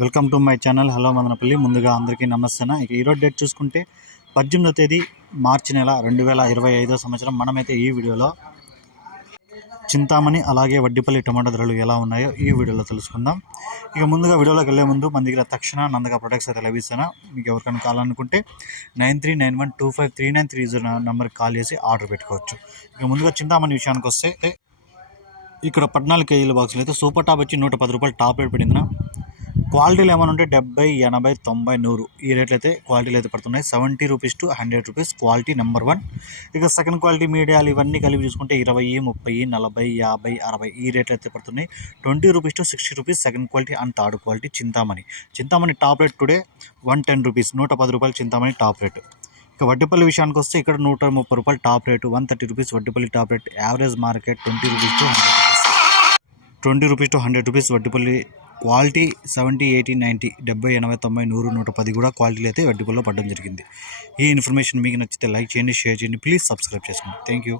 Welcome to my channel. Hello Madanapalle. ముందుగా అందరికీ నమస్తే ఇక ఈరోజు డేట్ చూసుకుంటే పద్దెనిమిదో తేదీ మార్చి నెల రెండు వేల ఇరవై ఐదో సంవత్సరం. మనమైతే ఈ వీడియోలో చింతామణి అలాగే వడ్డిపల్లి టమాటా ధరలు ఎలా ఉన్నాయో ఈ వీడియోలో తెలుసుకుందాం. ఇక ముందుగా వీడియోలోకి వెళ్ళే ముందు మన దగ్గర తక్షణ నందగా ప్రొడక్ట్స్ అయితే లభిస్తాను మీకు ఎవరికైనా కావాలనుకుంటే nine three nine one two five three nine three zero నెంబర్కి కాల్ చేసి ఆర్డర్ పెట్టుకోవచ్చు. ఇక ముందుగా చింతామణి విషయానికి వస్తే ఇక్కడ పద్నాలుగు కేజీల బాక్సులు అయితే సూపర్ టాప్ వచ్చి నూట పది రూపాయలు టాప్ రేట్ పడిందినా క్వాలిటీలు ఏమైనా ఉంటే డెబ్బై ఎనభై తొంభై నూరు. ఈ రేట్లు అయితే క్వాలిటీలు అయితే పడుతున్నాయి. Seventy rupees to hundred rupees quality number one. ఇక సెకండ్ క్వాలిటీ మీడియాలు ఇవన్నీ కలిపి చూసుకుంటే ఇరవై ముప్పై నలభై యాభై అరవై ఈ రేట్లు అయితే పడుతున్నాయి. Twenty rupees to sixty rupees second quality and third quality Chintamani. Chintamani top rate today one ten rupees నూట పది రూపాయలు చింతామణి టాప్ రేట్. ఇక వడ్డిపల్లి విషయానికి వస్తే ఇక్కడ నూట ముప్పై రూపాయలు top rate one thirty rupees Vaddipalli top rate. Average market twenty rupees to hundred rupees. Twenty rupees to hundred rupees Vaddipalli quality seventy eighty ninety డెబ్బై ఎనభై తొంభై నూరు నూట పది కూడా క్వాలిటీలు అయితే వడ్డిపల్లో పడడం జరిగింది. ఈ ఇన్ఫర్మేషన్ మీకు నచ్చితే లైక్ చేయండి షేర్ చేయండి ప్లీజ్ సబ్స్క్రైబ్ చేసుకోండి. Thank you.